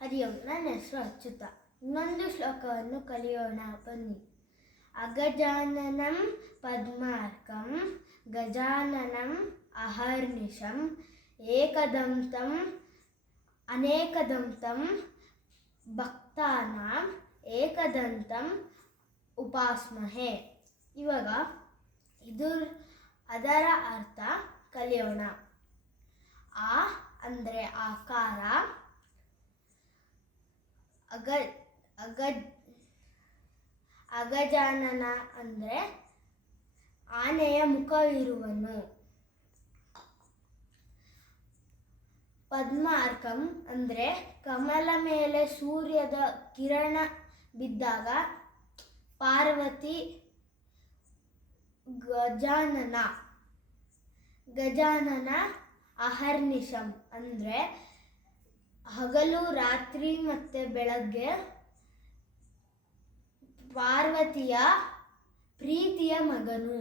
ಹರಿ ಓಂ. ನನ್ನ ಹೆಸರು ಅಚ್ಯುತ. ಇನ್ನೊಂದು ಶ್ಲೋಕವನ್ನು ಕಲಿಯೋಣ ಬನ್ನಿ. ಅಗಜಾನನಂ ಪದ್ಮಾರ್ಕಂ ಗಜಾನನಂ ಅಹರ್ನಿಶಂ ಏಕದಂತಂ ಅನೇಕದಂತಂ ಭಕ್ತಾನಾಂ ಏಕದಂತಂ ಉಪಾಸ್ಮಹೆ. ಇವಾಗ ಅದರ ಅರ್ಥ ಕಲಿಯೋಣ. ಆ ಅಂದರೆ ಆಕಾರ, ಅಗಜಾನನ ಅಂದರೆ ಆನೆಯ ಮುಖವಿರುವನು. ಪದ್ಮಾರ್ಕಂ ಅಂದರೆ ಕಮಲ ಮೇಲೆ ಸೂರ್ಯದ ಕಿರಣ ಬಿದ್ದಾಗ ಪಾರ್ವತಿ. ಗಜಾನನ ಅಹರ್ನಿಶಂ ಅಂದರೆ ಹಗಲು ರಾತ್ರಿ ಮತ್ತು ಬೆಳಗ್ಗೆ ಪಾರ್ವತಿಯ ಪ್ರೀತಿಯ ಮಗನು.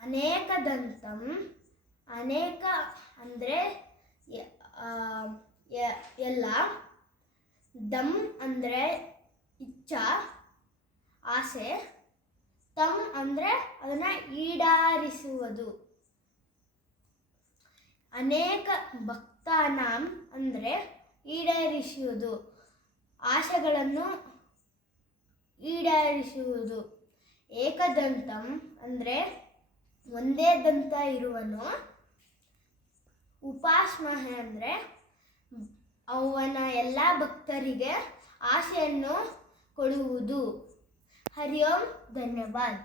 ಅನೇಕದಂತಂ, ಅನೇಕ ಅಂದರೆ ಎಲ್ಲ, ದಮ್ ಅಂದರೆ ಇಚ್ಛಾ ಆಸೆ, ತಮ್ ಅಂದರೆ ಅದನ್ನು ಈಡೇರಿಸುವುದು. ಅನೇಕ ಭಕ್ತಾನಾಂ ಅಂದರೆ ಈಡೇರಿಸುವುದು, ಆಸೆಗಳನ್ನು ಈಡೇರಿಸುವುದು. ಏಕದಂತಂ ಅಂದರೆ ಒಂದೇ ದಂತ ಇರುವನು. ಉಪಾಸ್ಮಹೆ ಅಂದರೆ ಅವನ ಎಲ್ಲ ಭಕ್ತರಿಗೆ ಆಸೆಯನ್ನು ಕೊಡುವುದು. ಹರಿ ಓಂ. ಧನ್ಯವಾದ.